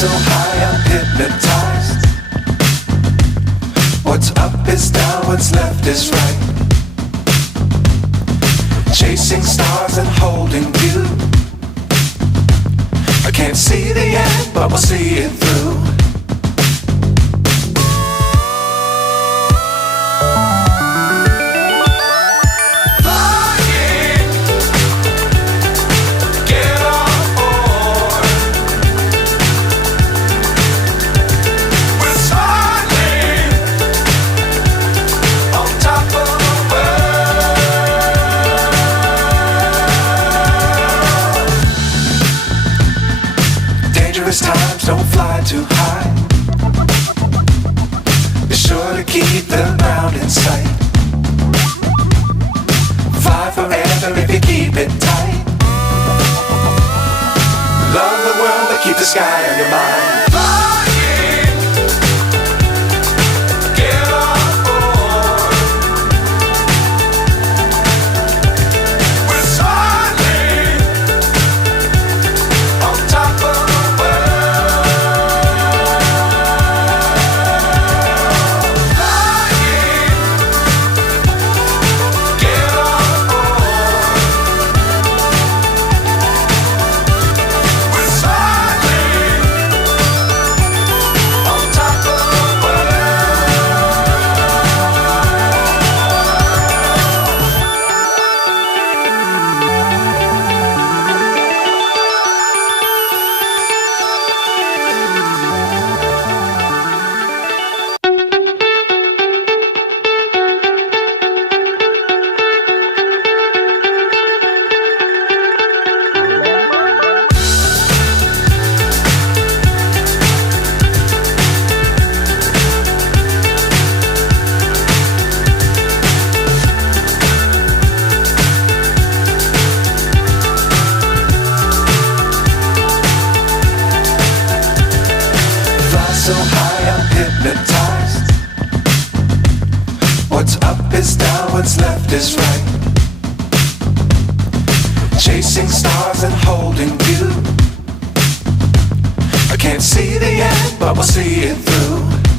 so high I'm hypnotized. What's up is down, what's left is right. Chasing stars and holding you. I can't see the end, but we'll see it through. Times don't fly too high. Be sure to keep the ground in sight. Fly forever if you keep it tight. Love the world but keep the sky on your mind. So high I'm hypnotized. What's up is down, what's left is right. Chasing stars and holding you. I can't see the end, but we'll see it through.